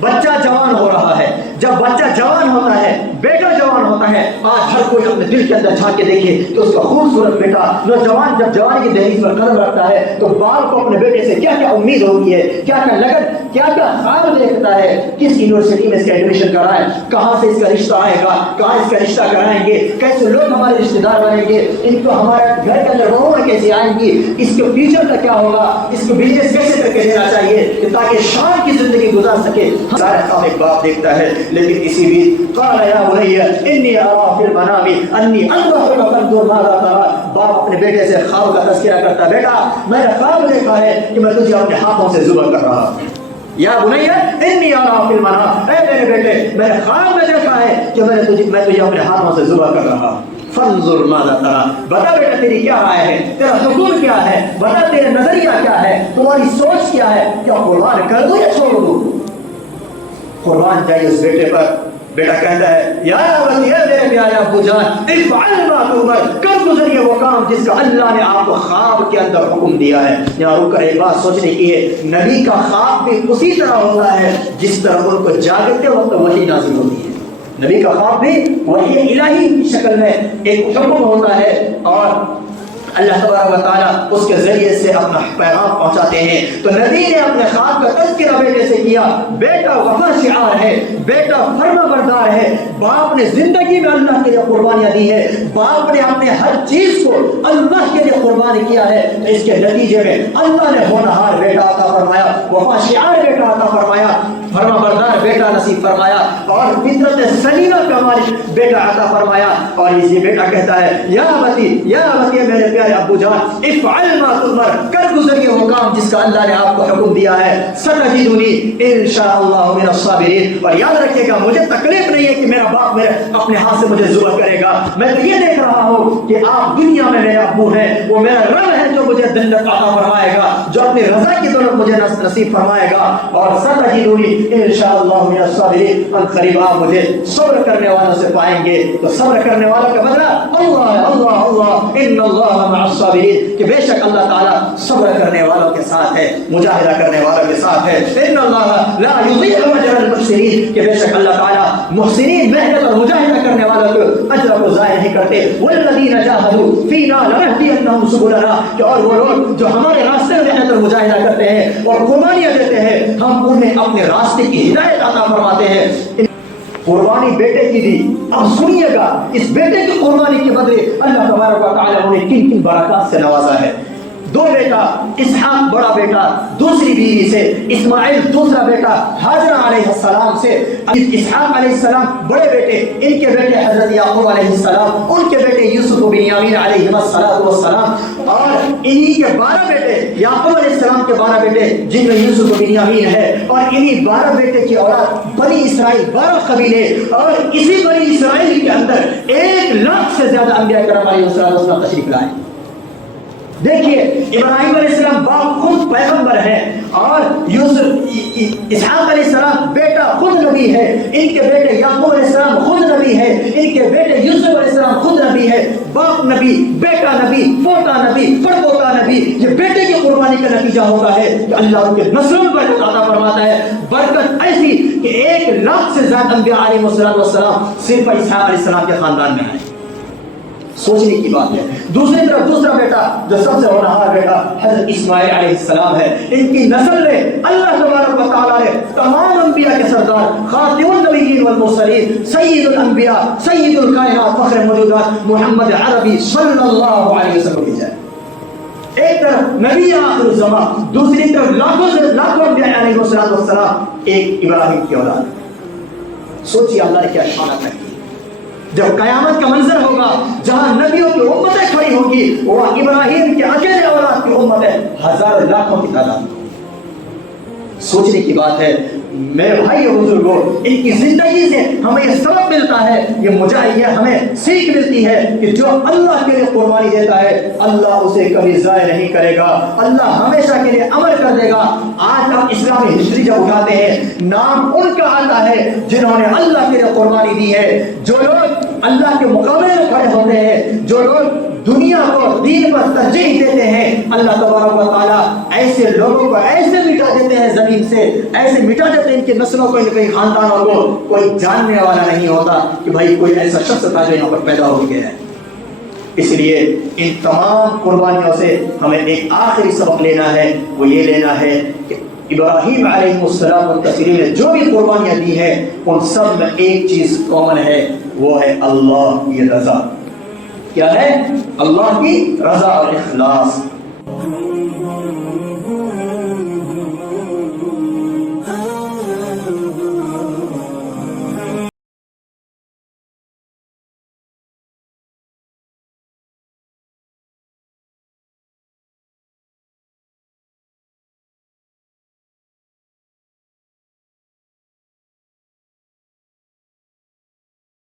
بچہ جوان ہو رہا ہے، جب بچہ جوان ہوتا ہے، بیٹا جوان ہوتا ہے، آج ہر کوئی اپنے دل کے اندر جھانک کے دیکھے کہ اس کا خوبصورت بیٹا نوجوان جب جوانی کی دہلیز پر قدم رکھتا ہے تو باپ کو اپنے بیٹے سے کیا کیا امید ہوتی ہے، کیا کیا لگن، کیا کیا خواب دیکھتا ہے، کس یونیورسٹی میں اس کا ایڈمیشن کرائیں، کہاں سے اس کا رشتہ آئے گا، کہاں اس کا رشتہ کرائیں گے، کیسے لوگ ہمارے رشتہ دار بنیں گے، ان کو ہمارے گھر کے اندر بہویں کیسے آئیں گی، اس کے فیوچر کا کیا ہوگا، اس کو بزنس کیسے کر کے دینا چاہیے تاکہ شان کی زندگی گزار سکے. سارے خواب ایک باپ دیکھتا ہے، لیکن اسی بیچ قال یا بنی انی ارا فی المنام انی انظر فانظر ماذا ترى. باپ اپنے بیٹے سے خواب کا تذکرہ کرتا ہے، بیٹا میں نے خواب دیکھا ہے کہ میں تجھے اپنے ہاتھوں سے ذبح کر رہا ہوں. یا بنی انی ارا فی المنام، اے میرے بیٹے میں نے خواب میں دیکھا ہے کہ میں تجھے اپنے ہاتھوں سے ذبح کر رہا ہوں. فانظر ماذا ترى، بتا بیٹا تیری کیا رائے ہے، تیرا حکم کیا ہے، بتا تیرا نظریہ کیا ہے، تمہاری سوچ کیا ہے، کیا قربان کر دوں یا چھوڑ دوں. قربان جائے اس بیٹے پر. بیٹا کہتا ہے یا ابتی، اے میرے پیارے ابو جان، افعل ما تؤمر، کر گزریے وہ کام جس کا اللہ نے آپ کو خواب کے اندر حکم دیا ہے. یہاں رک کر ایک بات سوچنے کی ہے، نبی کا خواب بھی اسی طرح ہوتا ہے جس طرح ان کو جاگتے وقت وحی نازل ہوتی ہے. نبی کا خواب بھی وحی الہی کی شکل میں ایک حکم ہوتا ہے اور اللہ تبارک و تعالیٰ اس کے ذریعے سے اپنا پیغام پہنچاتے ہیں. تو نبی نے اپنے خواب کا تذکرہ بیٹے سے کیا. بیٹا وفا شعار ہے، بیٹا فرما بردار ہے. باپ نے زندگی میں اللہ کے لیے قربانیاں دی ہے، باپ نے اپنے ہر چیز کو اللہ کے لیے قربانی کیا ہے. اس کے نتیجے میں اللہ نے ہونہار بیٹا عطا فرمایا، وفا شعار بیٹا عطا فرمایا، فرما بردار بیٹا نصیب فرمایا اور فطرت سلیمہ کا مالک بیٹا عطا فرمایا. اور اسی بیٹا کہتا ہے یا بتی، یا بتی میرے پیارے ابو جان، افعل ما تؤمر، کر گزریے وہ کام جس کا اللہ نے آپ کو حکم دیا ہے. ستجدنی انشاءاللہ من الصابرین. اور یاد رکھیے گا مجھے تکلیف نہیں ہے کہ میرا باپ میرے اپنے ہاتھ سے مجھے ذبح کرے گا. میں تو یہ دیکھ رہا ہوں کہ آپ دنیا میں میرے ابو ہیں، وہ میرا رب ہے جو مجھے جنت عطا فرمائے گا، جو اپنی رضا کی دولت مجھے نصیب فرمائے گا. اور ستجدنی انشاءاللہ من الصابرین، ان قریب آپ مجھے صبر کرنے والوں سے پائیں گے. تو صبر کرنے والوں کا بدلہ اللہ اللہ اللہ ان اللہ مع الصابرین، کہ بے شک اللہ تعالیٰ صبر کرنے والوں کے ساتھ ہے، مجاہدہ کرنے والوں کے ساتھ ہے. ان اللہ لا یضيع اجر المحسنین، کہ بے شک اللہ تعالیٰ محسنین محنت اور مجاہدہ کرنے والوں کے اجر کو ضائع نہیں کرتے. والذین جاہدوا فینا لنہدینہم سبلنا، کہ اور وہ لوگ جو ہمارے راستے میں محنت اور مجاہدہ کرتے ہیں اور قربانیاں دیتے ہیں، ہم انہیں اپنے راستے کی ہدایت عطا فرماتے ہیں. قربانی بیٹے کی دی. اب سنیے گا اس بیٹے کی قربانی کے بدلے اللہ تبارک و تعالیٰ نے کن کن برکات سے نوازا ہے. دو بیٹا، اسحاق بڑا بیٹا دوسری بیوی سے، اسماعیل دوسرا بیٹا ہاجرہ علیہ السلام سے. اسحاق علیہ السلام بڑے بیٹے، ان کے بیٹے حضرت یعقوب علیہ السلام، ان کے بیٹے یوسف و بنیامین علیہ السلام، اور انہی کے 12 بیٹے، یعقوب علیہ السلام کے 12 بیٹے جن میں یوسف و بنیامین ہے، اور انہی 12 بیٹے کی اولاد بنی اسرائیل 12 قبیلے. اور اسی بنی اسرائیل کے اندر 1 لاکھ سے زیادہ انبیاء کرام علیہ السلام تشریف لائے. دیکھیے ابراہیم علیہ السلام باپ خود پیغمبر ہے، اور یوسف اسحاق علیہ السلام بیٹا خود نبی ہے، ان کے بیٹے یعقوب علیہ السلام خود نبی ہے، ان کے بیٹے یوسف علیہ السلام خود نبی ہے. باپ نبی، بیٹا نبی، پوتا نبی، پڑپوتا نبی. یہ بیٹے کی قربانی کا نتیجہ ہوتا ہے کہ اللہ ان کے نسلوں میں برکت عطا فرماتا ہے. برکت ایسی کہ 1 لاکھ سے زیادہ انبیاء علیہ السلام صرف اسحاق علیہ السلام کے خاندان میں آئے. سوچنے کی بات ہے. دوسری طرف دوسرا بیٹا جو سب سے ہونہار بیٹا حضرت اسماعیل علیہ السلام ہے. ان کی نسل نے اللہ تبارک و تعالیٰ نے تمام انبیاء کے سردار، خاتم النبیین والمرسلین، سید الانبیاء، سید الکائنات، فخر موجودات محمد عربی صلی اللہ علیہ وسلم کی جائے. ایک طرف نبی آخر الزمان، دوسری طرف لاکھوں انبیاء علیہ السلام، ایک ابراہیم کی اولاد. سوچیے اللہ نے کیا شان رکھی. جب قیامت کا منظر ہوگا جہاں نبیوں کی امتیں کھڑی ہوں گی، وہ ابراہیم کے اکیلے اولاد کی امت ہے، ہزار لاکھوں کی تعداد. سوچنے کی بات ہے میرے بھائی اور بزرگوں، ان کی زندگی سے ہمیں یہ سبق ملتا ہے، یہ ہمیں سیکھ ملتی ہے کہ جو اللہ کے لیے قربانی دیتا ہے اللہ اسے کبھی ضائع نہیں کرے گا، اللہ ہمیشہ کے لیے عمل کر دے گا. آج ہم اسلامی ہسٹری جب اٹھاتے ہیں نام ان کا آتا ہے جنہوں نے اللہ کے لیے قربانی دی ہے. جو لوگ اللہ کے مقابلے میں کھڑے ہوتے ہیں، جو لوگ دنیا کو دین پر ترجیح دیتے ہیں، اللہ تبارک و تعالیٰ ایسے لوگوں کو ایسے مٹا دیتے ہیں زمین سے، ایسے مٹا دیتے ہیں ان کی نسلوں کو، ان کے خاندانوں کو کوئی جاننے والا نہیں ہوتا کہ بھائی کوئی ایسا شخص تھا جو یہاں پر پیدا ہو گیا ہے۔ اس لیے ان تمام قربانیوں سے ہمیں ایک آخری سبق لینا ہے، وہ یہ لینا ہے کہ ابراہیم علیہ السلام اور تسلیم نے جو بھی قربانیاں دی ہیں ان سب میں ایک چیز کامن ہے، وہ ہے اللہ کی رضا۔ کیا ہے؟ اللہ کی رضا اور اخلاص۔